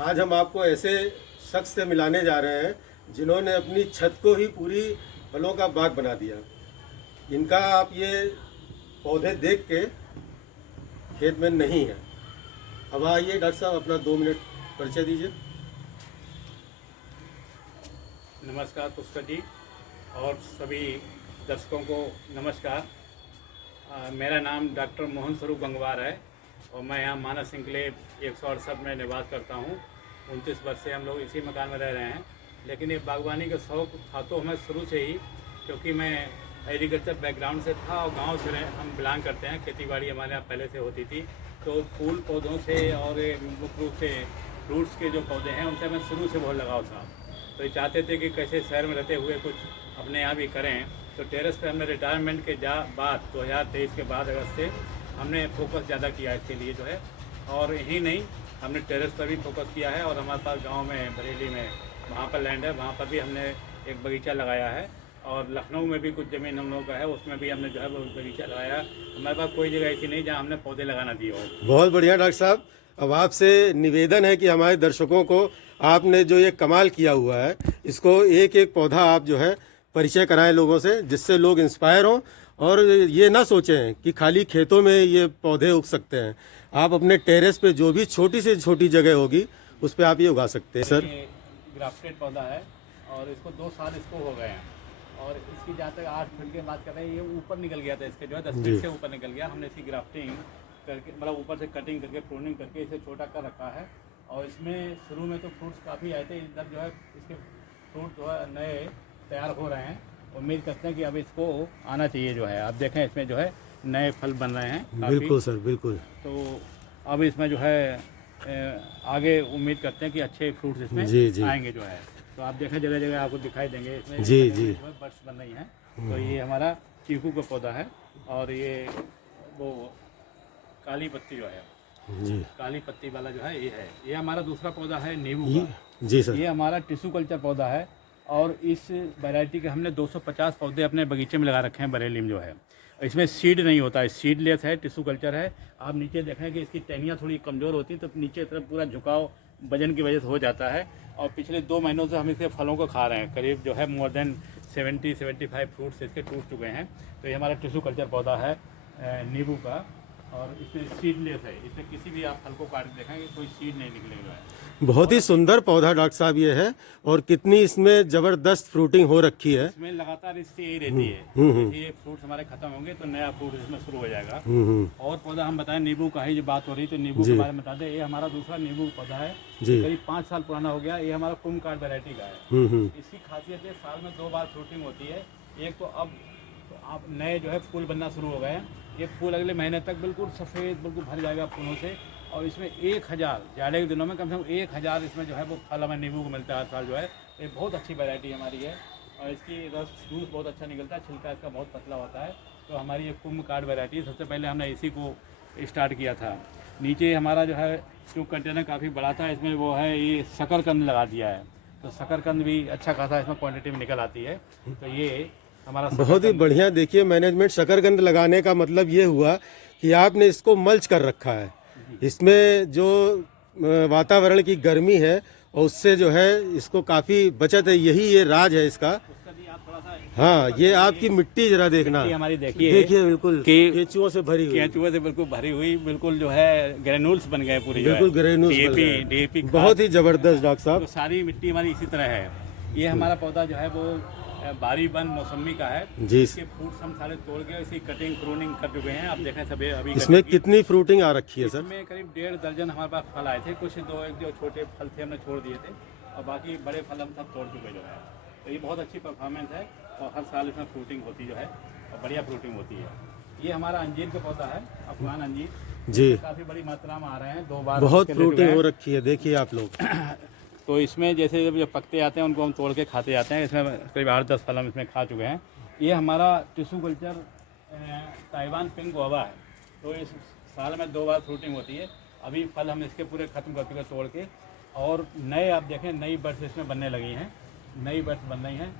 आज हम आपको ऐसे शख्स से मिलाने जा रहे हैं जिन्होंने अपनी छत को ही पूरी फलों का बाग बना दिया। इनका आप ये पौधे देख के खेत में नहीं है। अब आइए डॉक्टर साहब, अपना 2 मिनट परिचय दीजिए। नमस्कार पुष्कर जी और सभी दर्शकों को नमस्कार। मेरा नाम डॉक्टर मोहन स्वरूप गंगवार है और मैं यहाँ मानस एन्क्लेव 168 में निवास करता हूँ। 29 वर्ष से हम लोग इसी मकान में रह रहे हैं, लेकिन ये बागवानी का शौक़ था तो हमें शुरू से ही, क्योंकि मैं एग्रीकल्चर बैकग्राउंड से था और गांव से हम बिलोंग करते हैं। खेतीबाड़ी हमारे यहाँ पहले से होती थी, तो फूल पौधों से और मुख्य रूप से फ्रूट्स के जो पौधे हैं उनसे हमें शुरू से बहुत लगाव था। तो ये चाहते थे कि कैसे शहर में रहते हुए कुछ अपने यहाँ भी करें। तो टेरेस पे हमने रिटायरमेंट के बाद 2023 के बाद अगस्त से हमने फोकस ज़्यादा किया इसके लिए जो है, और यही नहीं हमने टेरेस पर भी फोकस किया है। और हमारे पास गांव में बरेली में वहाँ पर लैंड है, वहाँ पर भी हमने एक बगीचा लगाया है। और लखनऊ में भी कुछ ज़मीन हम लोगों का है, उसमें भी हमने जो है वो बगीचा लगाया है। हमारे पास कोई जगह ऐसी नहीं जहाँ हमने पौधे लगाना दिए हो। बहुत बढ़िया डॉक्टर साहब। अब आपसे निवेदन है कि हमारे दर्शकों को आपने जो ये कमाल किया हुआ है, इसको एक एक पौधा आप जो है परिचय कराएं लोगों से, जिससे लोग इंस्पायर हों और ये ना सोचें कि खाली खेतों में ये पौधे उग सकते हैं। आप अपने टेरेस पे जो भी छोटी से छोटी जगह होगी उस पर आप ये उगा सकते हैं। सर, ये ग्राफ्टेड पौधा है और इसको 2 साल इसको हो गए हैं, और इसकी जहाँ तक 8 फीट की बात कर रहे हैं, ये ऊपर निकल गया था, इसके जो है 10 फीट से ऊपर निकल गया। हमने इसकी ग्राफ्टिंग करके, मतलब ऊपर से कटिंग करके प्रूनिंग करके इसे छोटा कर रखा है। और इसमें शुरू में तो फ्रूट्स काफ़ी आए थे, इधर जो है इसके फ्रूट जो है नए तैयार हो रहे हैं। उम्मीद करते हैं कि अब इसको आना चाहिए जो है। आप देखें इसमें जो है नए फल बन रहे हैं काफ़ी। बिल्कुल सर, बिल्कुल। तो अब इसमें जो है आगे उम्मीद करते हैं कि अच्छे फ्रूट्स इसमें आएंगे जो है। तो आप देखें जगह जगह आपको दिखाई देंगे इसमें जी जी बर्ड्स बन रही हैं। तो ये हमारा चीकू का पौधा है, और ये वो काली पत्ती जो है जी काली पत्ती वाला जो है ये हमारा दूसरा पौधा है नींबू का। जी सर। ये हमारा टिश्यू कल्चर पौधा है, और इस वैरायटी के हमने 250 पौधे अपने बगीचे में लगा रखे हैं बरेली में जो है। इसमें सीड नहीं होता है, सीडलेस है, टिश्यू कल्चर है। आप नीचे देखें कि इसकी टहनियाँ थोड़ी कमज़ोर होती हैं, तो नीचे तरफ पूरा झुकाव वजन की वजह से हो जाता है। और पिछले 2 महीनों से हम इसके फलों को खा रहे हैं, करीब जो है मोर देन 70-75 फ्रूट्स इसके टूट चुके हैं। तो ये हमारा टिश्यू कल्चर पौधा है नींबू का, और इसमें सीडलेस है। इसमें किसी भी आप फल को काट देखेंगे कोई सीड नहीं निकलेगा। बहुत ही सुंदर पौधा डॉक्टर साहब ये है, और कितनी इसमें जबरदस्त फ्रूटिंग हो रखी है। इसमें लगातार इसकी यही रहती है। ये फ्रूट्स हमारे खत्म होंगे तो नया फ्रूट इसमें शुरू हो जाएगा। और पौधा हम बताएं, नींबू का ही जो बात हो रही, तो नींबू के बारे में बता दें। ये हमारा दूसरा नींबू पौधा है, करीब 5 साल पुराना हो गया। ये हमारा कुंभ कार्ड वैरायटी का है। इसकी खासियत है साल में 2 बार फ्रूटिंग होती है। एक तो अब आप नए जो है फूल बनना शुरू हो गए हैं। ये फूल अगले महीने तक बिल्कुल सफ़ेद बिल्कुल भर जाएगा फूलों से, और इसमें 1000 जाड़े के दिनों में कम से कम 1000 इसमें जो है वो फल हमें नींबू को मिलता है हर साल जो है। ये बहुत अच्छी वैरायटी हमारी है, और इसकी रस जूस बहुत अच्छा निकलता है, छिलका इसका बहुत पतला होता है। तो हमारी ये कुंभ कार्ड वैरायटी, सबसे पहले हमने इसी को स्टार्ट किया था। नीचे हमारा जो है जो कंटेनर काफ़ी बड़ा था, इसमें वो है ये शकरकंद लगा दिया है। तो शकरकंद भी अच्छा खासा इसमें क्वान्टिटी में निकल आती है। तो ये हमारा बहुत ही बढ़िया। देखिए मैनेजमेंट, शकरकंद लगाने का मतलब ये हुआ कि आपने इसको मल्च कर रखा है। इसमें जो वातावरण की गर्मी है और उससे जो है इसको काफ़ी बचत है। यही ये राज है इसका। हाँ, ये आपकी मिट्टी जरा देखना, हमारी देखिए बिल्कुल केंचुओं से भरी हुई, केंचुए से बिल्कुल भरी हुई, बिल्कुल जो है ग्रेनुल्स बन गए पूरी, बिल्कुल ग्रेनुल्स, डीएपी बहुत ही जबरदस्त डॉक्टर साहब। तो सारी मिट्टी हमारी इसी तरह है। ये हमारा पौधा जो है वो बारी बन मौसमी का है जी। इसके फ्रूट्स हम सारे तोड़ के इसी कटिंग प्रूनिंग कर चुके हैं। आप देखें सभी अभी इसमें कितनी फ्रूटिंग आ रखी है सर? इसमें करीब 1.5 दर्जन हमारे पास फल आए थे। कुछ 2-1 जो छोटे फल थे हमने छोड़ दिए थे, और बाकी बड़े फल हम सब तोड़ चुके जो है। तो ये बहुत अच्छी परफॉर्मेंस है, और हर साल इसमें फ्रूटिंग होती जो है, और बढ़िया फ्रूटिंग होती है। ये हमारा अंजीर का पौधा है, अफगान अंजीर जी, काफ़ी बड़ी मात्रा में आ रहे हैं। 2 बार बहुत फ्रूटिंग हो रखी है, देखिए आप लोग। तो इसमें जैसे जब पकते आते हैं उनको हम तोड़ के खाते जाते हैं। इसमें करीब 8-10 फल हम इसमें खा चुके हैं। ये हमारा tissue culture Taiwan pink guava है। तो इस साल में 2 बार फ्रूटिंग होती है। अभी फल हम इसके पूरे ख़त्म कर चुके तोड़ के, और नए आप देखें नई बर्ड्स इसमें बनने लगी हैं, नई बर्ड्स बन रही हैं,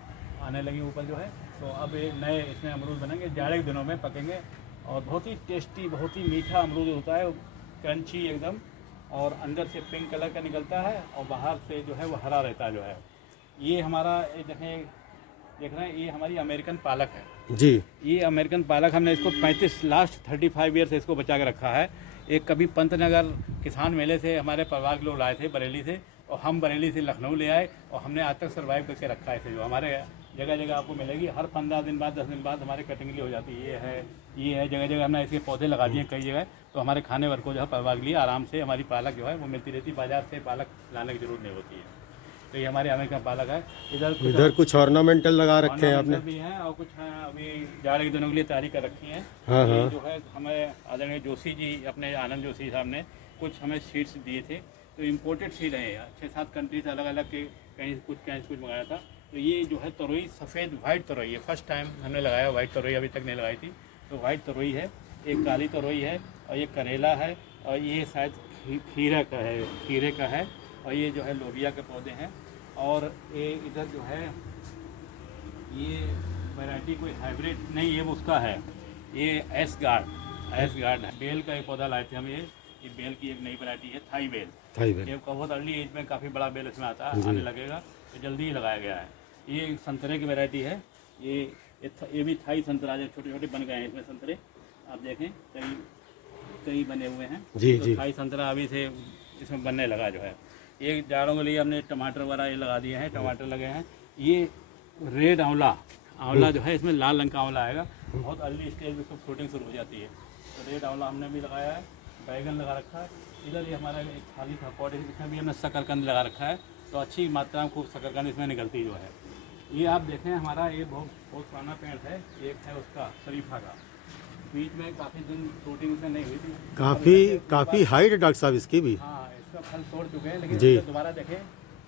आने लगी ऊपर जो है। तो अब ये नए इसमें अमरूद बनेंगे, जाड़े के दिनों में पकेंगे, और बहुत ही टेस्टी, बहुत ही मीठा अमरूद होता है, क्रंची एकदम। और अंदर से पिंक कलर का निकलता है और बाहर से जो है वो हरा रहता है जो है। ये हमारा ये देख रहे हैं, ये हमारी अमेरिकन पालक है जी। ये अमेरिकन पालक हमने इसको 35 ईयर से इसको बचा के रखा है। एक कभी पंतनगर किसान मेले से हमारे परिवार के लोग लाए थे बरेली से, और हम बरेली से लखनऊ ले आए, और हमने आज तक सर्वाइव करके रखा है इसे। जो हमारे जगह जगह आपको मिलेगी, हर 15 दिन बाद 10 दिन बाद हमारे कटिंग हो जाती है। ये है जगह जगह हमने इसके पौधे लगा दिए कई जगह, तो हमारे खाने वर्ग को जो है परिवार के लिए आराम से हमारी पालक जो है वो मिलती रहती है। बाजार से पालक लाने की जरूरत नहीं होती है। तो ये हमारे अमेरिकन पालक है। इधर कुछ ऑर्नामेंटल लगा रखे हैं आपने भी हैं, और कुछ हैं अभी जाड़े के दिनों के लिए तैयारी कर रखी हैं। हाँ हाँ। ये जो है हमें आदरणीय जोशी जी, अपने आनंद जोशी साहब ने कुछ हमें सीड्स दिए थे, तो इम्पोर्टेड सीड हैं 6-7 कंट्री से अलग अलग के, कहीं कुछ मंगाया था। तो ये जो है तरोई, सफ़ेद वाइट तरोई है, फर्स्ट टाइम हमने लगाया। वाइट तरोई अभी तक नहीं लगाई थी, तो वाइट तरोई है, एक काली तरोई है, और ये करेला है, और ये शायद खीरे का है, और ये जो है लोबिया के पौधे हैं। और ये इधर जो है ये वैरायटी कोई हाइब्रिड नहीं, ये उसका है, ये एस गार्ड है। बेल का एक पौधा लाए थे हम। ये बेल की एक नई वैरायटी है, थाई बेल। ये बहुत अर्ली एज में काफ़ी बड़ा बेल इसमें आने लगेगा, तो जल्दी ही लगाया गया है। ये संतरे की वैरायटी है। ये भी थाई संतरा जो छोटे छोटे बन गए हैं इसमें संतरे, आप देखें कई बने हुए हैं जी तो जी। थाई संतरा अभी से इसमें बनने लगा जो है। ये जाड़ों के लिए हमने टमाटर वगैरह ये लगा दिए हैं, टमाटर लगे हैं। ये रेड आंवला जो है, इसमें लाल रंग का आंवला आएगा, बहुत अर्ली स्टेज में इसको फ्रूटिंग शुरू हो जाती है। तो रेड आंवला हमने भी लगाया है। बैगन लगा रखा है। इधर ये हमारा एक खाली था पॉट, इसमें भी हमने शकरकंद लगा रखा है, तो अच्छी मात्रा में खूब शकरकंद इसमें निकलती जो है। ये आप देखें हमारा ये बहुत पुराना पेड़ है, एक है उसका शरीफा का, बीच में काफ़ी दिन फ्रूटिंग इसमें नहीं हुई थी। काफी हाइट है डॉक्टर साहब इसकी भी। हाँ, इसका फल तोड़ चुके हैं, लेकिन जी।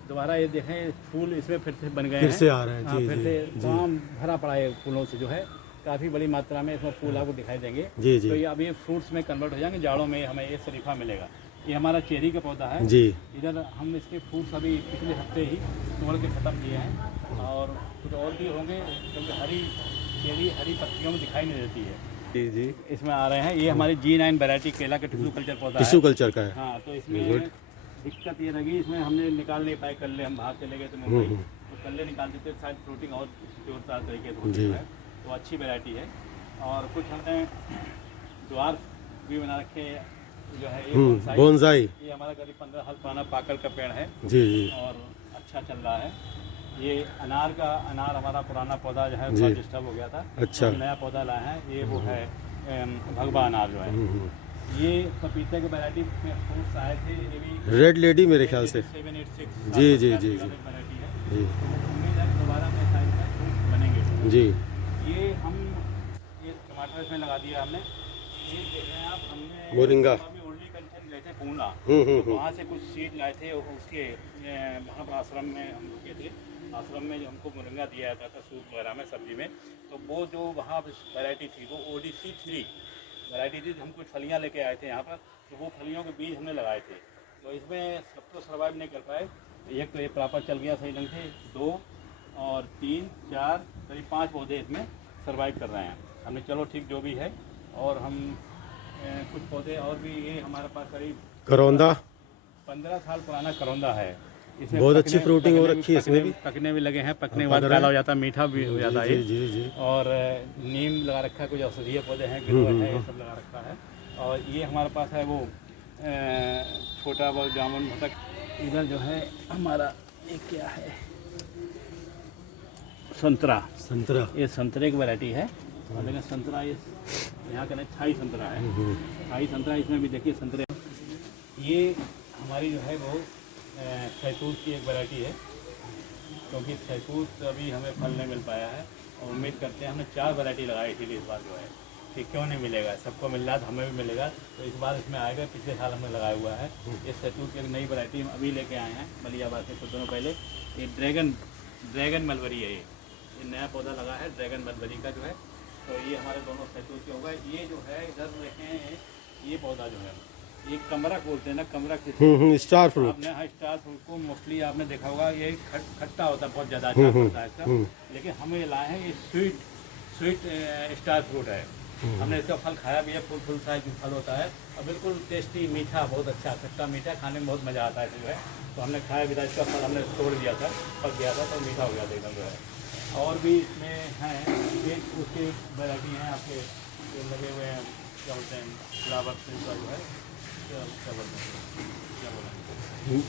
दोबारा ये देखें फूल इसमें फिर से बन गए हैं, फिर से आ रहे हैं। हाँ, जी फिर जी से जी तमाम भरा पड़ा है फूलों से जो है, काफ़ी बड़ी मात्रा में इसमें फूल आपको दिखाई देंगे। जी जी तो ये अब ये फ्रूट्स में कन्वर्ट हो जाएंगे, जाड़ों में हमें ये शरीफा मिलेगा। ये हमारा चेरी का पौधा है जी। इधर हम इसके फ्रूट्स अभी पिछले हफ्ते ही तोड़ के ख़त्म किए हैं, और कुछ और भी होंगे, क्योंकि हरी पत्तियों में दिखाई नहीं देती है। जी जी। इसमें आ रहे हैं, ये हमारी G9 वैरायटी केला का टिश्यू कल्चर पौधा है। टिश्यू कल्चर का है। हाँ, तो इसमें दिक्कत ये लगी, इसमें हमने निकाल नहीं पाए कल्ले, हम बाहर चले गए थे मुंबई, तो कल्ले निकाल देते शायद फ्रूटिंग और जोरदार तरीके से होती है, तो अच्छी वैरायटी है। और कुछ हमने द्वार भी बना रखे जो है, ये बोनसाई। ये हमारा करीब 15 साल पुराना पाकल का पेड़ है जी जी। और अच्छा चल रहा है। ये अनार हमारा पुराना पौधा जो है बहुत डिस्टर्ब हो गया था, अच्छा। तो नया पौधा लाए हैं, ये वो है भगवा अनार जो है। ये पपीते के वैरायटी में फ्रूट्स आए थे, ये भी रेड लेडी मेरे ख्याल से। 786 जी जी जी जी वैरायटी है, जी तो उम्मीद है दोबारा में साइज में फ्रूट्स बनेंगे जी। ये टमाटर इसमें लगा दिया हमने। ये देख रहे हैं आप, हमने मोरिंगा। उर्ली कंचन गए थे पूना, हम्म। वहाँ से कुछ सीड लाए थे, उसके वहाँ पर आश्रम में हम रुके थे। आश्रम में जो हमको मोरिंगा दिया जाता था सूप वगैरह में, सब्जी में, तो वो जो वहाँ वैरायटी थी वो ODC 3 वैरायटी थी। हम कुछ फलियाँ लेके आए थे यहाँ पर, तो वो फलियों के बीज हमने लगाए थे, तो इसमें सब तो सर्वाइव नहीं कर पाए। एक तो ये प्रॉपर चल गया सही ढंग से, 2 और 3 4 करीब 5 पौधे इसमें सर्वाइव कर रहे हैं हमने। चलो ठीक, जो भी है। और हम कुछ पौधे और भी, ये हमारे पास करीब करौंदा 15 साल पुराना करौंदा है, इसमें बहुत अच्छी फ्रूटिंग हो रखी है इसमें भी। पकने भी लगे हैं, पकने के बाद काला हो जाता है, मीठा भी हो जाता है। जी जी। और नीम लगा रखा है, कुछ औषधीय पौधे हैं, गिलोय है, ये सब लगा रखा है। और ये हमारे पास है वो छोटा बहुत जामुन तक। इधर जो है हमारा ये क्या है, संतरा। ये संतरे की वैरायटी है, लेकिन संतरा ये यहाँ का नहीं, थाई संतरा है। थाई संतरा, इसमें भी देखिए संतरे। ये हमारी जो है वो शहतूत की एक वैरायटी है, क्योंकि शहतूत अभी हमें फल नहीं मिल पाया है, और उम्मीद करते हैं, हमने 4 वैरायटी लगाई थी इस बार जो है, कि क्यों नहीं मिलेगा, सबको मिल रहा है तो हमें भी मिलेगा, तो इस बार इसमें आएगा। पिछले साल हमने लगाया हुआ है। ये शहतूत की एक नई वैरायटी हम अभी लेके आए हैं मलियाबाद से कुछ दिनों पहले। ये ड्रैगन मलबरी है, ये नया पौधा लगा है ड्रैगन मलबरी का जो है। तो ये हमारे दोनों शहतूत के होगा। ये जो है इधर देखें, ये पौधा जो है, ये कमरक बोलते हैं ना, कमरक स्टार फ्रूट। आपने, हाँ, स्टार फ्रूट को मोस्टली आपने देखा होगा, ये खट्टा होता है, बहुत ज़्यादा अच्छा होता है इसका, लेकिन हम ये लाए हैं, ये स्वीट स्टार फ्रूट है। हमने इसका फल खाया भी है, फुल साइज फल होता है और बिल्कुल टेस्टी मीठा, बहुत अच्छा खट्टा मीठा, खाने में बहुत मज़ा आता है जो है। तो हमने खाया भी था इसका फल, हमने तोड़ दिया था, पक गया था तो मीठा हो गया था एकदम जो है। और भी इसमें हैं ये उसकी वैरायटी हैं आपके जो लगे हुए हैं, क्या बोलते हैं, फ्लावर का जो है, क्या बोलते हैं, क्या बोलते हैं,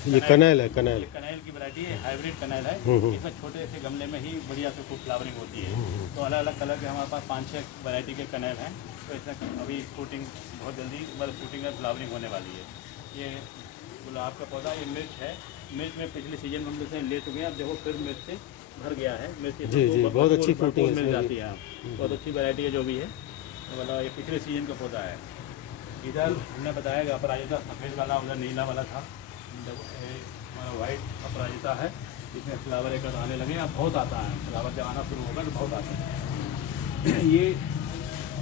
ये कनेल है, कनेल। ये कनेल की वैरायटी है, हाइब्रिड कनेल है। इसमें छोटे से गमले में ही बढ़िया से खूब फ्लावरिंग होती है। तो अलग अलग कलर के हमारे पास 5-6 वैरायटी के कनेल हैं। तो इसमें अभी फ्रूटिंग बहुत जल्दी बल्ब फ्रूटिंग और फ्लावरिंग होने वाली है। ये गुलाब का पौधा, ये मिर्च है। मिर्च में पिछले सीजन में हम लोग से लेट हो गए, अब देखो फिर मिर्च से भर गया है। मिर्च जी जी, बहुत अच्छी फ्रूटिंग मिल जाती है, बहुत अच्छी वैरायटी है जो भी है। तो मतलब ये पिछले सीजन का पौधा है। इधर हमने बताया कि अपराजिता सफ़ेद वाला, उधर नीला वाला था, हमारा वाइट अपराजिता है। इसमें फ्लावर एक आने लगे, अब बहुत आता है फ्लावर, जब आना शुरू होगा तो बहुत आता है। ये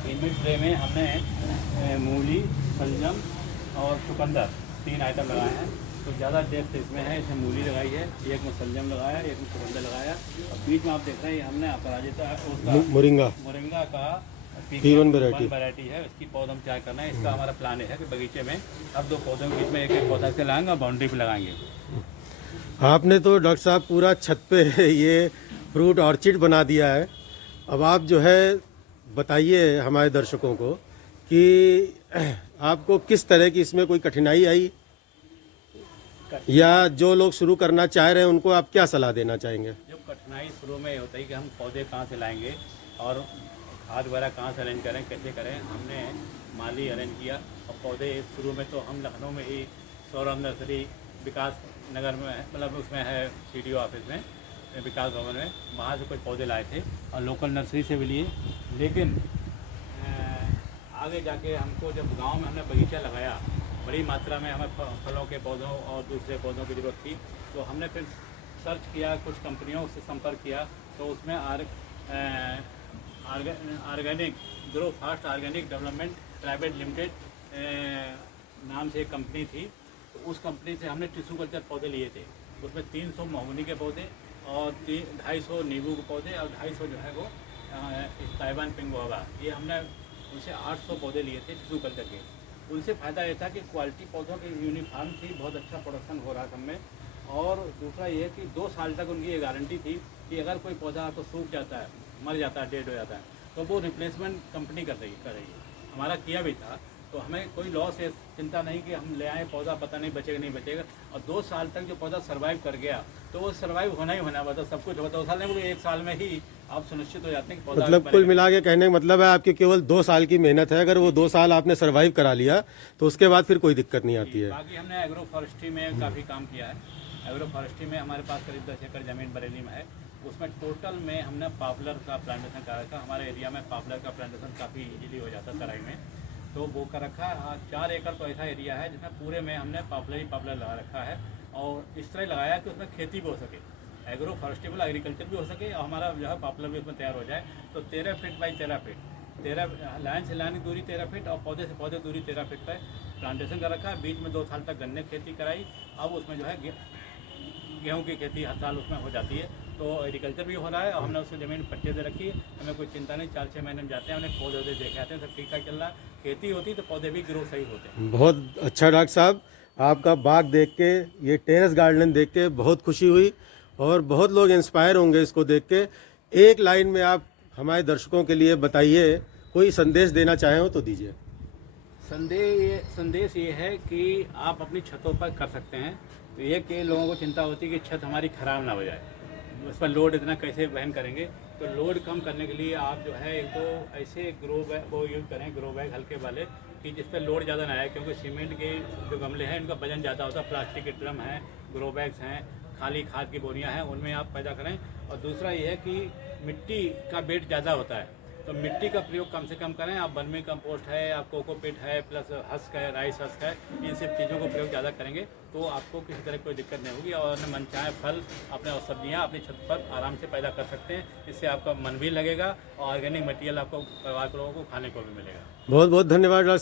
इनमें ट्रे में हमने मूली, सलजम और चुकंदर 3 आइटम लगाए हैं। तो ज़्यादा डेप्थ इसमें है, इसमें मूली लगाई है, एक में सलजम लगाया, एक में चुकंदर लगाया और बीच में आप देख रहे हैं हमने अपराजिता उसका मोरिंगा का P1 वैरायटी है। इसकी पौधा हम क्या करना है, इसका हमारा प्लान है कि बगीचे में अब 2 पौधों के बीच में एक पौधा से लगाएंगे और बाउंड्री पे लगाएंगे। आपने तो डॉक्टर साहब पूरा छत पे ये फ्रूट ऑर्चिड बना दिया है। अब आप जो है बताइए हमारे दर्शकों को कि आपको किस तरह की इसमें कोई कठिनाई आई, या जो लोग शुरू करना चाह रहे हैं उनको आप क्या सलाह देना चाहेंगे? जो कठिनाई शुरू में होता है कि हम पौधे कहाँ से लाएंगे और खाद वगैरह कहाँ से अरेंज करें, कैसे करें। हमने माली अरेंज किया और पौधे शुरू में तो हम लखनऊ में ही सौरभ नर्सरी विकास नगर में, मतलब उसमें है CDO ऑफिस में, विकास भवन में, वहाँ से कुछ पौधे लाए थे और लोकल नर्सरी से भी लिए। लेकिन आगे जाके हमको जब गांव में हमने बगीचा लगाया, बड़ी मात्रा में हमें फलों के पौधों और दूसरे पौधों की ज़रूरत थी। तो हमने फिर सर्च किया, कुछ कंपनियों से संपर्क किया। तो उसमें organic grow fast organic development private limited नाम से एक कंपनी थी। तो उस कंपनी से हमने टिश्यू कल्चर पौधे लिए थे। उसमें 300 महोगनी के पौधे और 250 नींबू के पौधे और 250 जो है वो ताइवान पिंक गुआवा, ये हमने उनसे 800 पौधे लिए थे टिश्यू कल्चर के। उनसे फ़ायदा ये था कि क्वालिटी पौधों की यूनिफॉर्म थी, बहुत अच्छा प्रोडक्शन हो रहा था हमें। और दूसरा ये कि 2 साल तक उनकी ये गारंटी थी कि अगर कोई पौधा आपको सूख जाता है, मर जाता है, डेड हो जाता है, तो वो रिप्लेसमेंट कंपनी कर रही है। हमारा किया भी था, तो हमें कोई लॉस है चिंता नहीं कि हम ले आए पौधा पता नहीं बचेगा नहीं बचेगा। और 2 साल तक जो पौधा सर्वाइव कर गया तो वो सर्वाइव होना ही होना, मतलब सब कुछ होता 2 साल में, 1 साल में ही आप सुनिश्चित हो जाते हैं कि पौधा मतलब कुल मिला के कहने का मतलब है आपकी केवल 2 साल की मेहनत है। अगर वो 2 साल आपने सर्वाइव करा लिया तो उसके बाद फिर कोई दिक्कत नहीं आती है। बाकी हमने एग्रो फॉरेस्ट्री में काफ़ी काम किया है। एग्रो फॉरेस्ट्री में हमारे पास करीब 10 एकड़ ज़मीन बरेली में है। उसमें टोटल में हमने पॉपुलर का प्लांटेशन करा रखा। हमारे एरिया में पॉपुलर का प्लांटेशन काफ़ी इजीली हो जाता है तराई में, तो वो कर रखा है। 4 एकड़ तो ऐसा एरिया है जिसमें पूरे में हमने पॉपुलर लगा रखा है और इस तरह लगाया कि उसमें खेती भी हो सके, एग्रो फॉरेस्टेबल एग्रीकल्चर भी हो सके और हमारा जो है पॉपुलर भी उसमें तैयार हो जाए। तो 13 फीट बाई 13 फीट, 13 लाइन से लाइन की दूरी 13 फीट और पौधे से पौधे दूरी 13 फीट पर प्लांटेशन कर रखा है। बीच में 2 साल तक गन्ने की खेती कराई। अब उसमें जो है गेहूँ की खेती हर साल उसमें हो जाती है। तो एग्रीकल्चर भी हो रहा है और हमने उसको ज़मीन पट्टे दे रखी है। हमें कोई चिंता नहीं, 4-6 महीने में जाते हैं, हमने पौधे वौधे देखे आते हैं, सब ठीक ठाक चल रहा है। खेती होती तो पौधे भी ग्रो सही होते हैं। बहुत अच्छा डॉक्टर साहब, आपका बाग देख के, ये टेरेस गार्डन देख के बहुत खुशी हुई और बहुत लोग इंस्पायर होंगे इसको देख के। एक लाइन में आप हमारे दर्शकों के लिए बताइए, कोई संदेश देना चाहें हो तो दीजिए। संदेश ये है कि आप अपनी छतों पर कर सकते हैं। तो ये कि लोगों को चिंता होती है कि छत हमारी ख़राब ना हो जाए, उस पर लोड इतना कैसे वहन करेंगे। तो लोड कम करने के लिए आप जो है एक तो ऐसे ग्रो बैग वो यूज़ करें, ग्रो बैग हल्के वाले, कि जिस पर लोड ज़्यादा ना आए। क्योंकि सीमेंट के जो गमले हैं इनका वजन ज़्यादा होता है, प्लास्टिक के ड्रम हैं, ग्रो बैग्स हैं, खाली खाद की बोरियां हैं, उनमें आप पैदा करें। और दूसरा ये है कि मिट्टी का वेट ज़्यादा होता है, तो मिट्टी का प्रयोग कम से कम करें। आप वर्मी कंपोस्ट है, आप कोकोपीट है, प्लस हस्क है, राइस हस्क है, इन सब चीज़ों को प्रयोग ज़्यादा करेंगे तो आपको किसी तरह कोई दिक्कत नहीं होगी और मनचाहे फल अपने और सब्जियाँ अपनी छत पर आराम से पैदा कर सकते हैं। इससे आपका मन भी लगेगा और ऑर्गेनिक मटेरियल आपको परिवार के लोगों को खाने को भी मिलेगा। बहुत बहुत धन्यवाद डॉक्टर